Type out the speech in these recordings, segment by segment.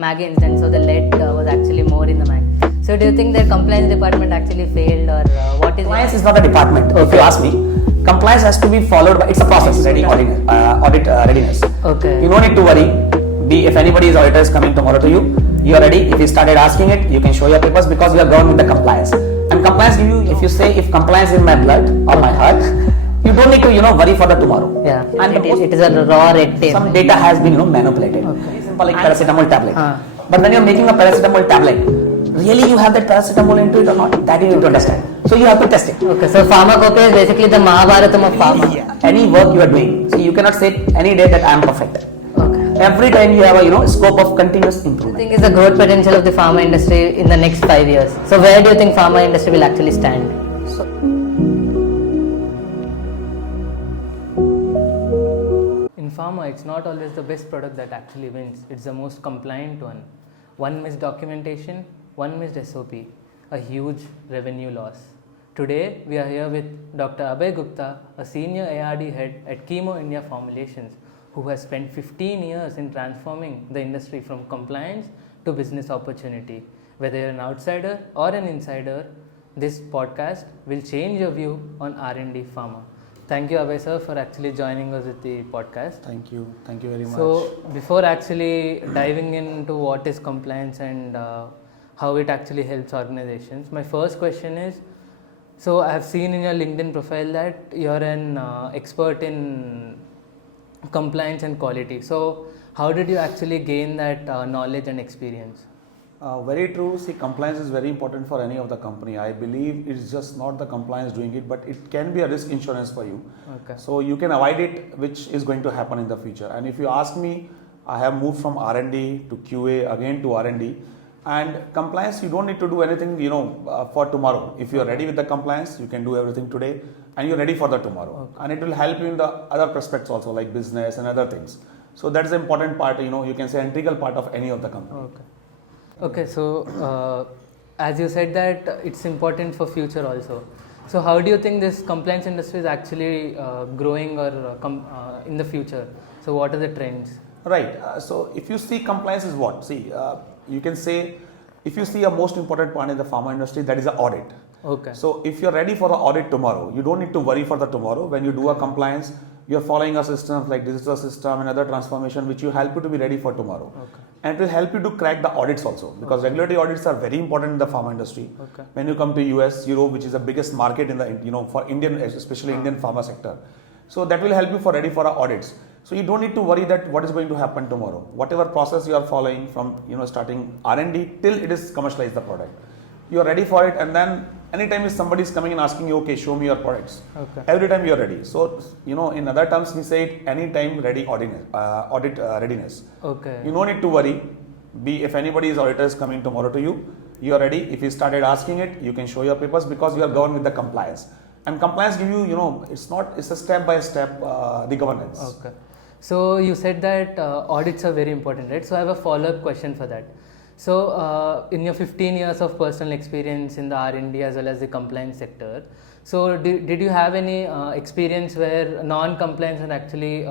Maggi incident, so the lead was actually more in the Maggi. So do you think the compliance department actually failed, or what is Compliance is not a department. If you ask me, compliance has to be followed by, it's a process, audit readiness. Okay. You don't need to worry. If anybody's auditor is coming tomorrow to you, you are ready. If you started asking it, you can show your papers because we are governed with the compliance. And compliance give you, if you say if compliance is in my blood or my heart, you don't need to worry for the tomorrow. Yeah. And it is a raw red tape. Some data has been manipulated. Okay. Simple like paracetamol tablet. But when you're making a paracetamol tablet, really you have that paracetamol into it or not? That you need to understand. So you have to test it. Okay. So pharmacopoeia is basically the Mahabharata of pharma. Yeah. Any work you are doing, so you cannot say any day that I am perfect. Okay. Every time you have a scope of continuous I improvement. think is the growth potential of the pharma industry in the next 5 years. So where do you think pharma industry will actually stand? In pharma, it's not always the best product that actually wins. It's the most compliant one. One missed documentation, one missed SOP, a huge revenue loss. Today, we are here with Dr. Abhay Gupta, a senior ARD head at Chemo India Formulations, who has spent 15 years in transforming the industry from compliance to business opportunity. Whether you're an outsider or an insider, this podcast will change your view on R&D pharma. Thank you, Abhay sir, for actually joining us with the podcast. Thank you very much. So, before actually diving into what is compliance and how it actually helps organizations, my first question is, so I have seen in your LinkedIn profile that you're an expert in compliance and quality. So, how did you actually gain that knowledge and experience? Very true. See, compliance is very important for any of the company. I believe it's just not the compliance doing it, but it can be a risk insurance for you. Okay. So you can avoid it, which is going to happen in the future. And if you ask me, I have moved from R&D to QA, again to R&D. And compliance, you don't need to do anything, for tomorrow. If you are ready with the compliance, you can do everything today, and you're ready for the tomorrow. Okay. And it will help you in the other prospects also, like business and other things. So that is the important part. You can say integral part of any of the company. Okay. Okay, so as you said that it's important for future also. So how do you think this compliance industry is actually growing or in the future? So what are the trends? Right. So if you see compliance is what? See, you can say if you see a most important part in the pharma industry, that is the audit. Okay. So if you're ready for the audit tomorrow, you don't need to worry for the tomorrow. When you do a compliance, you're following a system like digital system and other transformation which will help you to be ready for tomorrow. Okay. And it will help you to crack the audits also, because regulatory audits are very important in the pharma industry. Okay. When you come to US, Europe, which is the biggest market in the for Indian, especially Indian pharma sector. So that will help you for ready for our audits. So you don't need to worry that what is going to happen tomorrow. Whatever process you are following from starting R&D till it is commercialized the product, you are ready for it. And then anytime if somebody is coming and asking you, okay, show me your products. Okay. Every time you are ready. So in other terms we say it, anytime ready audit readiness. Okay. You don't need to worry. If anybody's auditor is coming tomorrow to you, you are ready. If you started asking it, you can show your papers because you are governed with the compliance. And compliance give you, it's a step by step the governance. Okay. So you said that audits are very important, right? So I have a follow-up question for that. So in your 15 years of personal experience in the R&D as well as the compliance sector, so did you have any experience where non-compliance had actually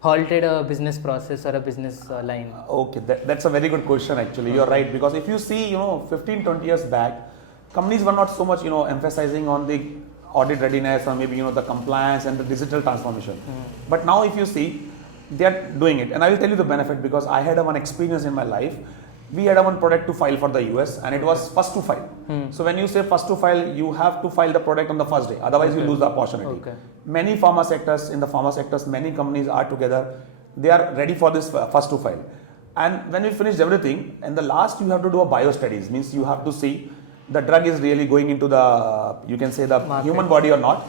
halted a business process or a business line? Okay, that's a very good question actually. You're right, because if you see, 15-20 years back, companies were not so much, emphasizing on the audit readiness or maybe, the compliance and the digital transformation. But now if you see, they are doing it. And I will tell you the benefit, because I had one experience in my life. We had one product to file for the US and it was first to file. So when you say first to file, you have to file the product on the first day. Otherwise, you lose the opportunity. Okay. Many pharma sectors, many companies are together. They are ready for this first to file. And when we finished everything, and the last you have to do a bio studies, means you have to see the drug is really going into the, you can say the market. Human body or not,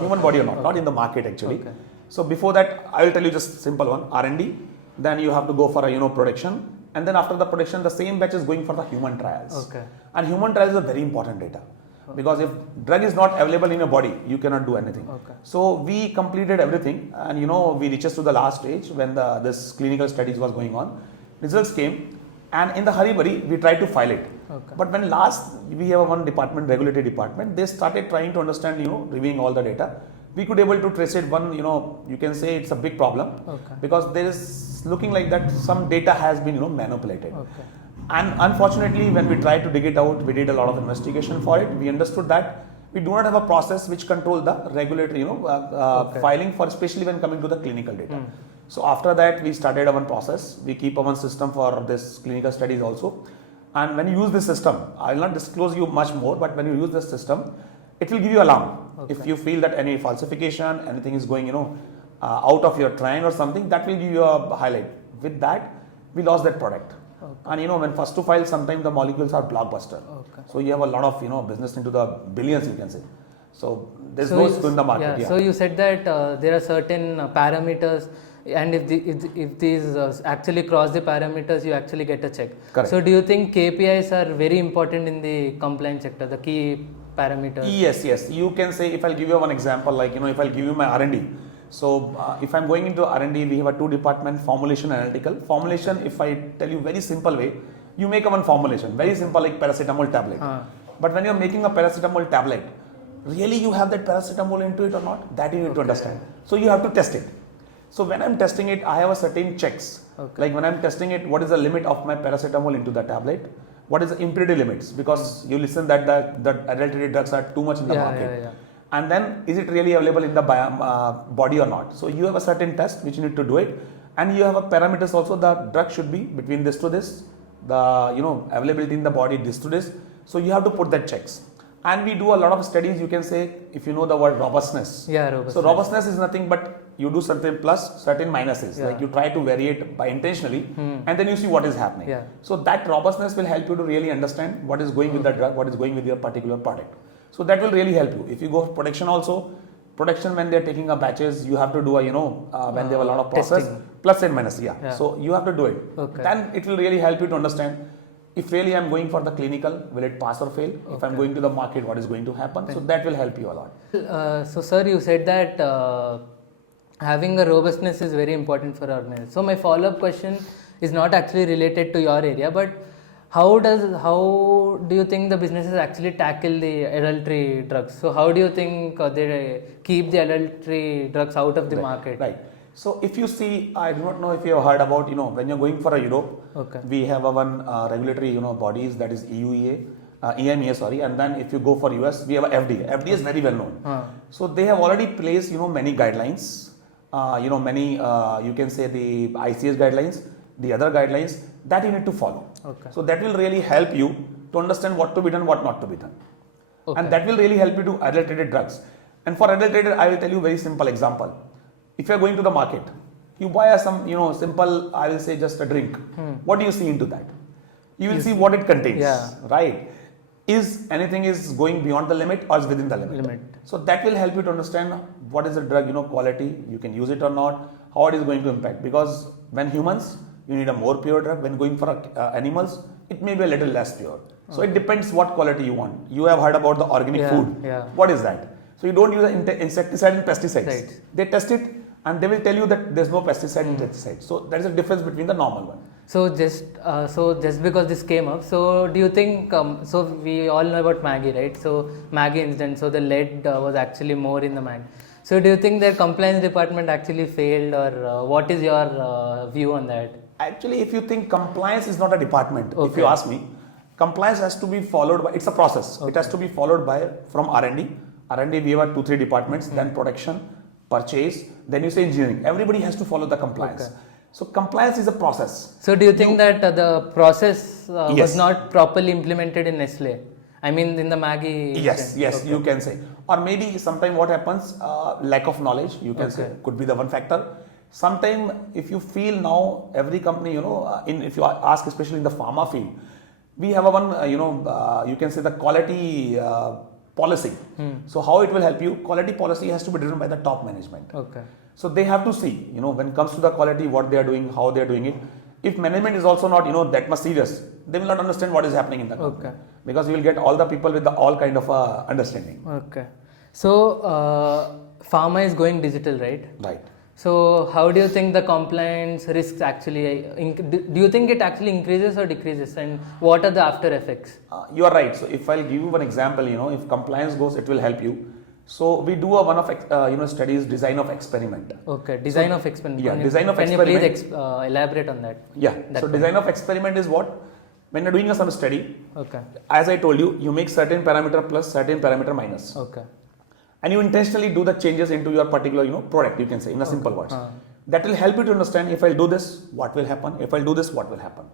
not in the market actually. Okay. So before that, I will tell you just simple one, R&D, then you have to go for a, production. And then after the production, the same batch is going for the human trials. Okay. And human trials is a very important data. Because if drug is not available in your body, you cannot do anything. Okay. So we completed everything and we reached to the last stage when this clinical studies was going on. Results came and in the hurry we tried to file it. Okay. But when last we have one department, regulatory department, they started trying to understand, reviewing all the data. We could able to trace it you can say it's a big problem. Okay. Because there is looking like that some data has been manipulated. Okay. And unfortunately, when we tried to dig it out, we did a lot of investigation for it. We understood that we do not have a process which control the regulatory, filing for, especially when coming to the clinical data. So after that, we started our process. We keep our system for this clinical studies also. And when you use this system, I will not disclose you much more, but when you use this system, it will give you alarm. If you feel that any falsification, anything is going, out of your trend or something, that will give you a highlight. With that, we lost that product. And when first to file, sometimes the molecules are blockbuster. So you have a lot of business into the billions, you can say. So there's no scope in the market. So you said that there are certain parameters, and if these actually cross the parameters, you actually get a check. Correct. So do you think KPIs are very important in the compliance sector, the key parameters? Yes. You can say, if I'll give you one example, like if I'll give you my R&D. So if I'm going into R&D, we have a two department, formulation and analytical. Formulation, if I tell you very simple way, you make a one formulation, very simple, like paracetamol tablet. But when you're making a paracetamol tablet, really you have that paracetamol into it or not? That you need to understand. So you have to test it. So when I'm testing it, I have a certain checks. Like when I'm testing it, what is the limit of my paracetamol into the tablet? What is the impurity limits? Because you listen that the adulterated drugs are too much in the market. And then is it really available in the body or not? So you have a certain test which you need to do it, and you have a parameters also. The drug should be between this to this, the availability in the body this to this. So you have to put that checks. And we do a lot of studies, you can say, if you know the word robustness. Robustness. So robustness is nothing but you do certain plus, certain minuses. Like you try to vary it by intentionally, and then you see what is happening. So that robustness will help you to really understand what is going with the drug, what is going with your particular product. So that will really help you. If you go for production also, production when they are taking a batches, you have to do a, when they have a lot of process, testing. plus and minus. So you have to do it. Then it will really help you to understand if really I'm going for the clinical, will it pass or fail? If I'm going to the market, what is going to happen? So that will help you a lot. So sir, you said that having a robustness is very important for our organization. So my follow-up question is not actually related to your area, but how do you think the businesses actually tackle the adultery drugs? So how do you think they keep the adultery drugs out of the market? Right. So if you see, I do not know if you have heard about, when you're going for a Europe, we have a one regulatory, bodies, that is EUEA, EMEA, and then if you go for US, we have a FDA. FDA is very well known. So they have already placed, many guidelines, many, you can say the ICS guidelines, the other guidelines that you need to follow. So that will really help you to understand what to be done, what not to be done. And that will really help you to adulterated drugs. And for adulterated, I will tell you a very simple example. If you are going to the market, you buy some, simple, I will say just a drink. What do you see into that? You will see what it contains, right? Is anything is going beyond the limit or is within the limit? So that will help you to understand what is the drug, quality, you can use it or not, how it is going to impact. Because when humans, you need a more pure drug. When going for animals, it may be a little less pure. So it depends what quality you want. You have heard about the organic food. What is that? So you don't use insecticide and pesticides. They test it and they will tell you that there's no pesticide and insecticide. So there is a difference between the normal one. So just because this came up, so do you think, so we all know about Maggi, right? So Maggi incident, so the lead was actually more in the Maggi. So do you think their compliance department actually failed, or what is your view on that? Actually, if you think compliance is not a department, if you ask me, compliance has to be followed by, it's a process. It has to be followed by from R&D. R&D, we have 2-3 departments, then production, purchase, then you say engineering. Everybody has to follow the compliance. So compliance is a process. So do you think that the process was not properly implemented in Nestlé? I mean, in the Maggi. Yes, you can say. Or maybe sometime what happens, lack of knowledge, you can say, could be the one factor. Sometime if you feel now, every company, if you ask, especially in the pharma field, we have a one, you can say the quality policy. So how it will help you? Quality policy has to be driven by the top management. So they have to see, when it comes to the quality, what they are doing, how they are doing it. If management is also not, that much serious, they will not understand what is happening in the company. Because you will get all the people with all kind of understanding. So pharma is going digital, right? Right. So how do you think the compliance risks actually, do you think it actually increases or decreases, and what are the after effects? You are right. So if I'll give you one example, if compliance goes, it will help you. So we do a one of studies, design of experiment. Design of experiment. Design of experiment. Can you please elaborate on that? So design of experiment is what? When you're doing some study, Okay. as I told you, you make certain parameter plus, certain parameter minus. Okay. And you intentionally do the changes into your particular product, you can say, in a simple words. That will help you to understand, if I'll do this, what will happen? If I'll do this, what will happen?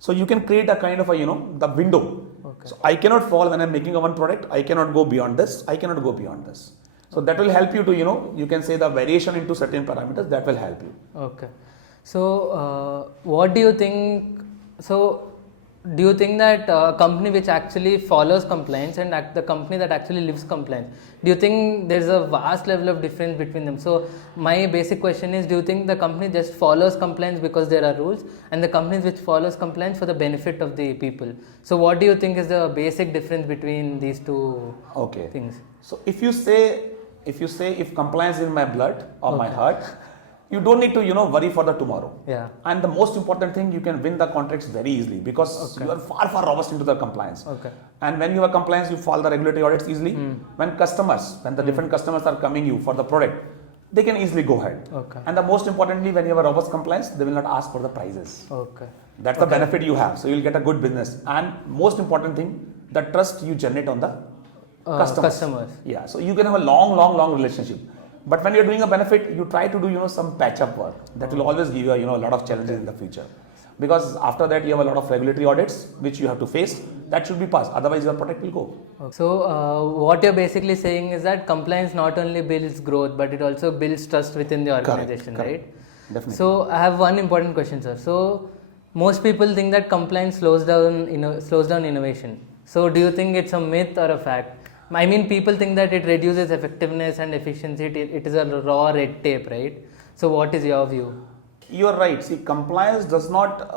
So you can create a kind of a, the window. Okay. So I cannot fall when I'm making a one product, I cannot go beyond this, I cannot go beyond this. So that will help you to, you can say the variation into certain parameters, that will help you. Okay. So, what do you think? So, do you think that a company which actually follows compliance and the company that actually lives compliance, do you think there's a vast level of difference between them? So, my basic question is, do you think the company just follows compliance because there are rules, and the companies which follows compliance for the benefit of the people? So, what do you think is the basic difference between these two things? So, if you say if compliance is in my blood or my heart, you don't need to worry for the tomorrow. Yeah. And the most important thing, you can win the contracts very easily because you are far robust into the compliance. Okay. And when you have compliance, you follow the regulatory audits easily. When the different customers are coming you for the product, they can easily go ahead. Okay. And the most importantly, when you have a robust compliance, they will not ask for the prices. Okay. That's the benefit you have. So you'll get a good business. And most important thing, the trust you generate on the customers. Yeah. So you can have a long relationship. But when you're doing a benefit, you try to do some patch-up work. That will always give you a lot of challenges in the future. Because after that, you have a lot of regulatory audits which you have to face. That should be passed. Otherwise, your product will go. Okay. So, what you're basically saying is that compliance not only builds growth, but it also builds trust within the organization, Correct. right? Definitely. So, I have one important question, sir. So, most people think that compliance slows down innovation. So, do you think it's a myth or a fact? I mean, people think that it reduces effectiveness and efficiency. It is a raw red tape, right? So, what is your view? You are right. See, compliance does not,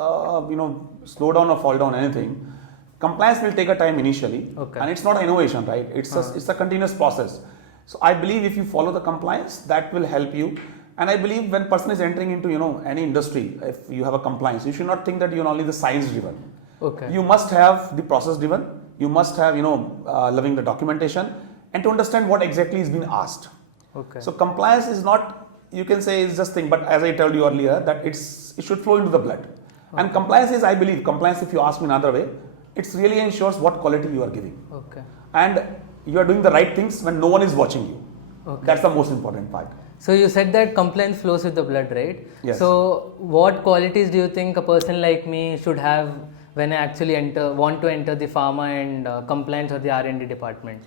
slow down or fall down anything. Compliance will take a time initially, and it's not innovation, right? It's a continuous process. So, I believe if you follow the compliance, that will help you. And I believe when person is entering into any industry, if you have a compliance, you should not think that you're only the science driven. Okay. You must have the process driven. You must have, loving the documentation and to understand what exactly is being asked. Okay. So compliance is not, you can say it's just thing, but as I told you earlier, that it should flow into the blood. Okay. And compliance is, I believe, compliance, if you ask me another way, it's really ensures what quality you are giving. Okay. And you are doing the right things when no one is watching you. Okay. That's the most important part. So you said that compliance flows with the blood, right? Yes. So what qualities do you think a person like me should have when I actually want to enter the pharma and compliance or the R&D department?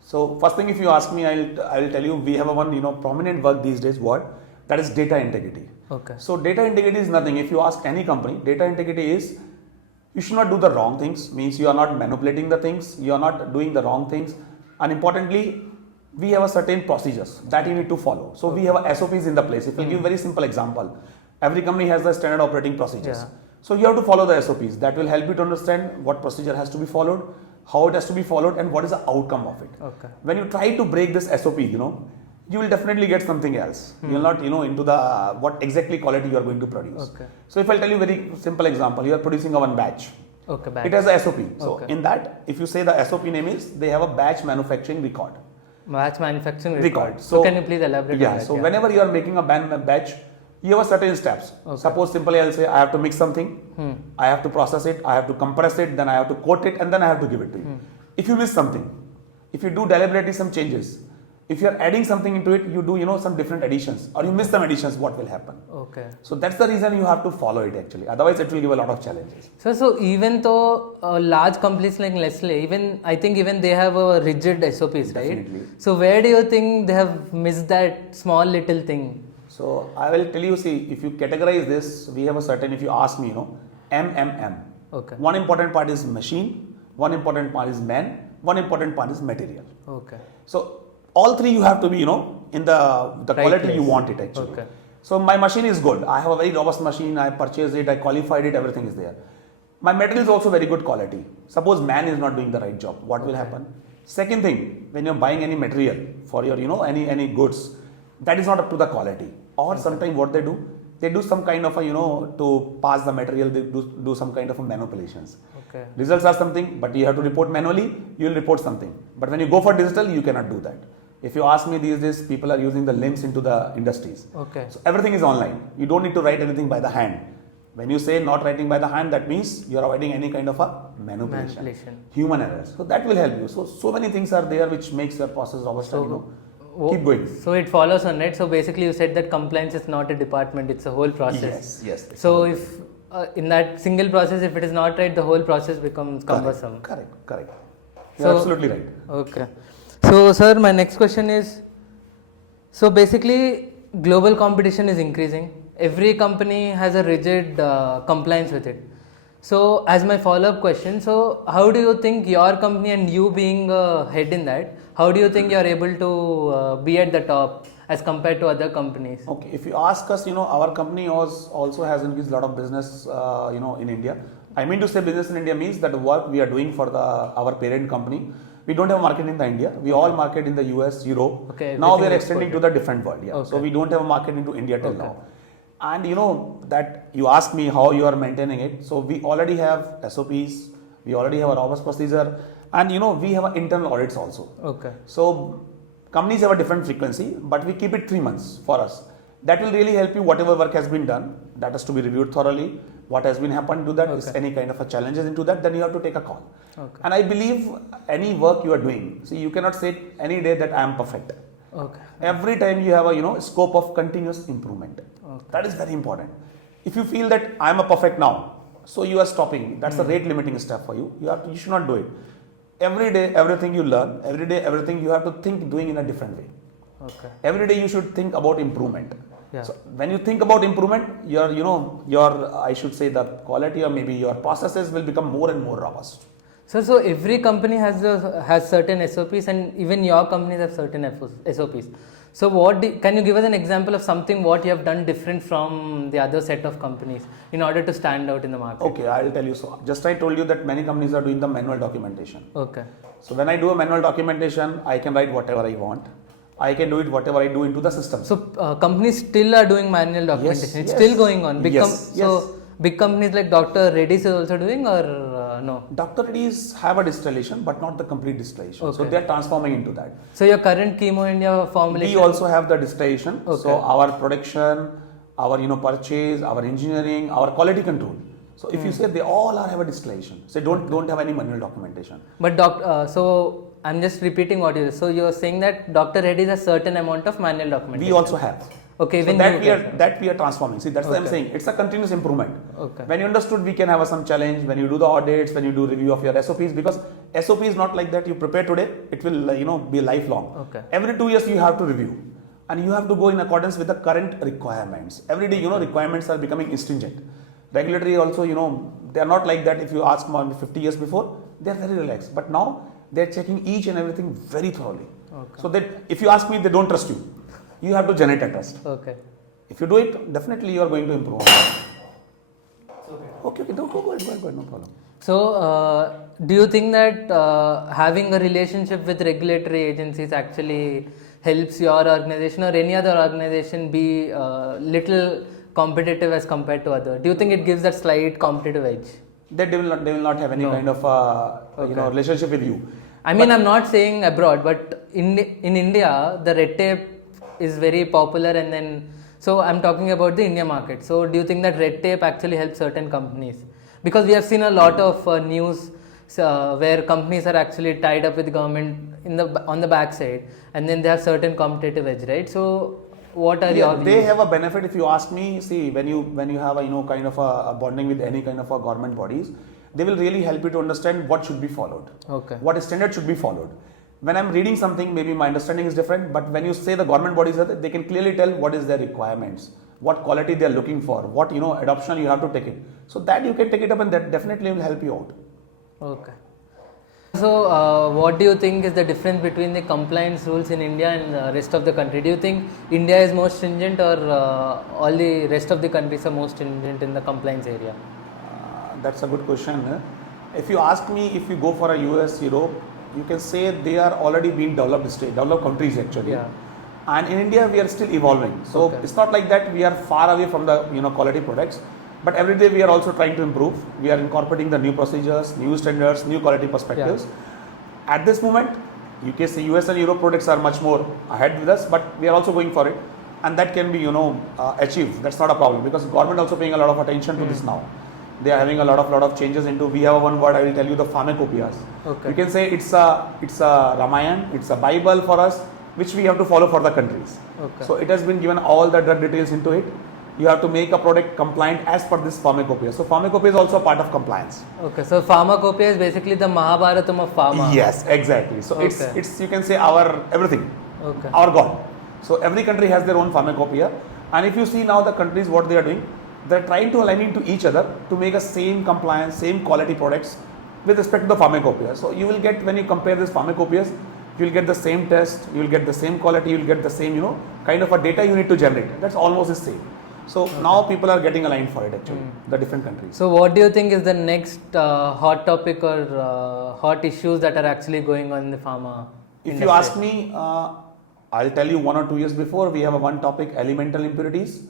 So first thing, if you ask me, I'll tell you, we have a one prominent work these days. That is data integrity. Okay. So data integrity is nothing. If you ask any company, data integrity is you should not do the wrong things. Means you are not manipulating the things. You are not doing the wrong things. And importantly, we have a certain procedures that you need to follow. So we have a SOPs in the place. If I give a very simple example, every company has the standard operating procedures. Yeah. So you have to follow the SOPs. That will help you to understand what procedure has to be followed, how it has to be followed, and what is the outcome of it. Okay. When you try to break this SOP, you will definitely get something else. You will not, into the what exactly quality you are going to produce. Okay. So if I'll tell you a very simple example, you are producing a one batch. Okay, batch. It has a SOP. So Okay. in that, if you say the SOP name is, they have a batch manufacturing record. Batch manufacturing record. So can you please elaborate on that? So whenever you are making a batch, you have a certain steps. Okay. Suppose simply I'll say I have to mix something, I have to process it, I have to compress it, then I have to coat it, and then I have to give it to you. If you miss something, if you do deliberately some changes, if you are adding something into it, you do some different additions, or you miss some additions, what will happen? Okay. So that's the reason you have to follow it actually. Otherwise, it will give a lot of challenges. So even though large companies like Nestlé, I think they have a rigid SOPs, right? Definitely. So where do you think they have missed that small little thing? So I will tell you, see, if you categorize this, we have a certain, if you ask me, MMM. Okay. One important part is machine, one important part is man, one important part is material. Okay. So all three you have to be, in the right quality place you want it actually. Okay. So my machine is good. I have a very robust machine. I purchased it. I qualified it. Everything is there. My material is also very good quality. Suppose man is not doing the right job. What will happen? Second thing, when you're buying any material for your, any goods, that is not up to the quality. Or sometimes what they do some kind of a, to pass the material, they do some kind of a manipulations. Okay. Results are something, but you have to report manually, you will report something. But when you go for digital, you cannot do that. If you ask me these days, people are using the LIMS into the industries. Okay. So everything is online. You don't need to write anything by the hand. When you say not writing by the hand, that means you are avoiding any kind of a manipulation. Human errors. So that will help you. So many things are there which makes your process robust and keep going. So it follows on, right? So basically you said that compliance is not a department, it's a whole process. Yes. So if in that single process, if it is not right, the whole process becomes cumbersome. Correct. You're absolutely right. Okay. So sir, my next question is, so basically global competition is increasing. Every company has a rigid compliance with it. So as my follow-up question, so how do you think your company and you being a head in that, how do you think you are able to be at the top as compared to other companies? Okay, if you ask us, our company also has increased a lot of business, in India. I mean to say business in India means that the work we are doing for our parent company, we don't have a market in the India. We all market in the US, Europe. Okay, now we are extending to the different world. Yeah. Okay. So we don't have a market into India till now. And that you ask me how you are maintaining it. So we already have SOPs, we already have a robust procedure, and we have internal audits also. Okay. So companies have a different frequency, but we keep it 3 months for us. That will really help you. Whatever work has been done, that has to be reviewed thoroughly. What has been happened to that, is any kind of a challenges into that, then you have to take a call. Okay. And I believe any work you are doing, see, you cannot say any day that I am perfect. Okay. Every time you have a scope of continuous improvement. Okay. That is very important. If you feel that I am a perfect now, so you are stopping. That's the rate limiting step for you. You should not do it. Every day, everything you learn, every day, everything you have to think doing in a different way. Okay. Every day you should think about improvement. Yeah. So when you think about improvement, your I should say the quality or maybe your processes will become more and more robust. So every company has certain SOPs, and even your companies have certain SOPs. So can you give us an example of something what you have done different from the other set of companies in order to stand out in the market? Okay, I'll tell you. So just I told you that many companies are doing the manual documentation. Okay. So when I do a manual documentation, I can write whatever I want. I can do it whatever I do into the system. So companies still are doing manual documentation. It's still going on. So big companies like Dr. Reddy's is also doing, or no? Dr. Reddy's have a distillation, but not the complete distillation. Okay. So they are transforming into that. So your current Chemo India formulation? We also have the distillation. Okay. So our production, our purchase, our engineering, our quality control. So if you say they all have a distillation, so don't have any manual documentation. But so I'm just repeating what you said. So you're saying that Dr. Reddy's has a certain amount of manual documentation. We also have. Okay, so that we are transforming. See, that's what I'm saying. It's a continuous improvement. Okay. When you understood, we can have some challenge when you do the audits, when you do review of your SOPs, because SOP is not like that. You prepare today, it will be lifelong. Okay. Every 2 years you have to review, and you have to go in accordance with the current requirements. Every day, requirements are becoming stringent. Regulatory also, they are not like that. If you ask 50 years before, they are very relaxed. But now they are checking each and everything very thoroughly. Okay. So that if you ask me, they don't trust you. You have to generate a trust. Okay. If you do it, definitely you are going to improve. Okay, go ahead, no problem. So, do you think that having a relationship with regulatory agencies actually helps your organization or any other organization be little competitive as compared to other? Do you think it gives that slight competitive edge? They will not have any kind of relationship with you. I mean, I'm not saying abroad, but in India, the red tape is very popular, and then so I'm talking about the India market. So do you think that red tape actually helps certain companies? Because we have seen a lot of news where companies are actually tied up with the government on the backside, and then they have certain competitive edge, right? So what are your views? They have a benefit. If you ask me, see, when you have a kind of a bonding with any kind of a government bodies, they will really help you to understand what should be followed. Okay. What standard should be followed. When I'm reading something, maybe my understanding is different, but when you say the government bodies are there, they can clearly tell what is their requirements, what quality they are looking for, what adoption you have to take it. So that you can take it up, and that definitely will help you out. Okay. So what do you think is the difference between the compliance rules in India and the rest of the country? Do you think India is more stringent, or all the rest of the countries are more stringent in the compliance area? That's a good question. If you ask me, if you go for a US, Europe, you can say they are already being developed countries actually. Yeah. And in India, we are still evolving. So it's not like that we are far away from the quality products. But every day we are also trying to improve. We are incorporating the new procedures, new standards, new quality perspectives. Yeah. At this moment, US and Europe products are much more ahead with us, but we are also going for it. and that can be achieved. That's not a problem, because government also paying a lot of attention to this now. They are having a lot of changes into. We have one word I will tell you, the pharmacopoeias. Okay. You can say it's a Ramayanam, it's a Bible for us, which we have to follow for the countries. Okay. So it has been given all the drug details into it. You have to make a product compliant as per this pharmacopoeia. So pharmacopoeia is also a part of compliance. Okay, so pharmacopoeia is basically the Mahabharata of pharma. Yes, exactly. So it's you can say our everything, Okay. our God. So every country has their own pharmacopoeia, and if you see now the countries what they are doing, they're trying to align into each other to make a same compliance, same quality products with respect to the pharmacopoeia. So you will get, when you compare these pharmacopoeias, you will get the same test, you will get the same quality, you will get the same kind of a data you need to generate. That's almost the same. So now people are getting aligned for it actually, the different countries. So what do you think is the next hot topic or hot issues that are actually going on in the pharma If industry? you ask me, I'll tell you 1 or 2 years before, we have a one topic, elemental impurities.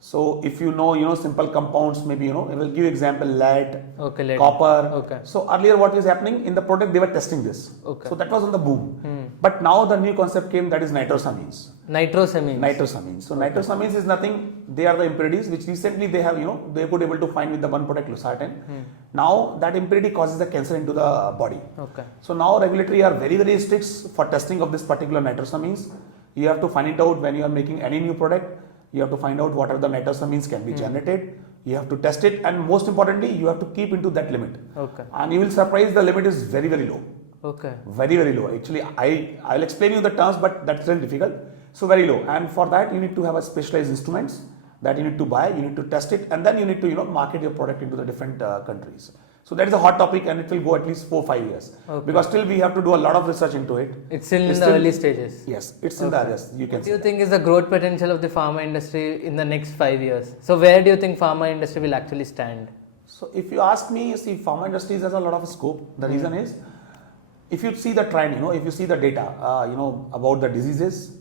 So if simple compounds, maybe I will give example, lead, Okay, lead. copper. Okay. So earlier what is happening in the product, they were testing this. Okay. So that was on the boom. But now the new concept came, that is nitrosamines. Nitrosamines. So nitrosamines is nothing. They are the impurities which recently they have they could able to find with the one product losartan. Now that impurity causes the cancer into the body. Okay. So now regulatory are very very strict for testing of this particular nitrosamines. You have to find it out when you are making any new product. You have to find out what are the nitrosamines can be generated. You have to test it, and most importantly, you have to keep into that limit. Okay. And you will surprise, the limit is very very low. Okay. Very very low. Actually, I'll explain you the terms, but that's very difficult. So very low, and for that you need to have a specialized instruments that you need to buy. You need to test it, and then you need to market your product into the different countries. So that is a hot topic, and it will go at least 4-5 years, because still we have to do a lot of research into it. It's still in the early stages. Yes, it's in the earliest. You can. What do you think is the growth potential of the pharma industry in the next 5 years? So where do you think pharma industry will actually stand? So if you ask me, see, pharma industry has a lot of scope. The reason is, if you see the trend, if you see the data, about the diseases,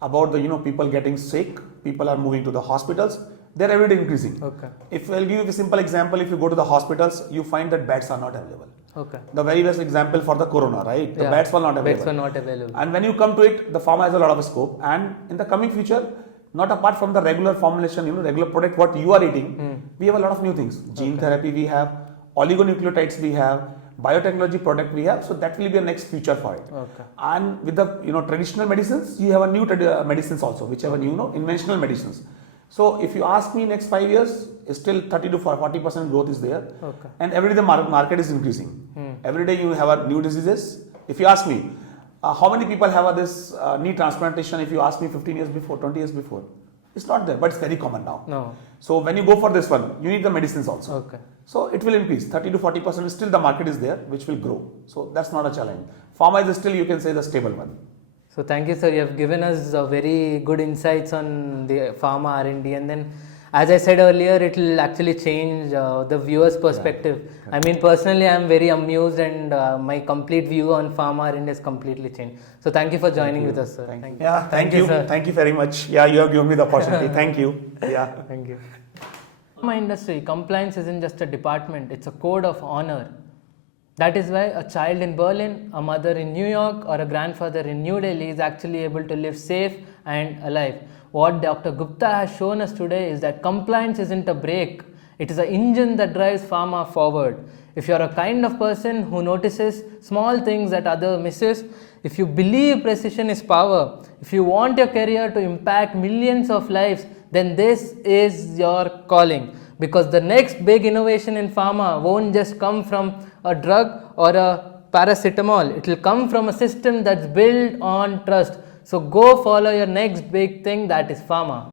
about the people getting sick, people are moving to the hospitals. They're every day increasing. Okay. If I'll give you a simple example, if you go to the hospitals, you find that beds are not available. Okay. The very best example for the corona, right? The Yeah. beds were not available. Beds were not available. And when you come to it, the pharma has a lot of scope. And in the coming future, not apart from the regular formulation, regular product what you are eating, we have a lot of new things. Gene therapy we have, oligonucleotides we have, biotechnology product we have. So that will be a next future for it. Okay. And with the traditional medicines, you have a new medicines also, which have a new inventional medicines. So if you ask me, next 5 years, still 30 to 40% growth is there. Okay. And every day the market is increasing. Every day you have a new diseases. If you ask me, how many people have this knee transplantation? If you ask me 15 years before, 20 years before, it's not there, but it's very common now. No. So when you go for this one, you need the medicines also. Okay. So it will increase 30 to 40%. Still the market is there, which will grow. So that's not a challenge. Pharma is still, you can say, the stable one. So thank you, sir. You have given us very good insights on the pharma R&D, and then, as I said earlier, it will actually change the viewer's perspective. I mean, personally, I am very amused, and my complete view on pharma R&D has completely changed. So thank you for joining with us, sir. Thank you. Yeah, thank you. sir. Thank you very much. Yeah, you have given me the opportunity. Thank you. Yeah. Thank you. Pharma industry, compliance isn't just a department; it's a code of honor. That is why a child in Berlin, a mother in New York, or a grandfather in New Delhi is actually able to live safe and alive. What Dr. Gupta has shown us today is that compliance isn't a brake, it is an engine that drives pharma forward. If you're a kind of person who notices small things that other misses, if you believe precision is power, if you want your career to impact millions of lives, then this is your calling. Because the next big innovation in pharma won't just come from a drug or a paracetamol. It will come from a system that's built on trust. So go follow your next big thing, that is pharma.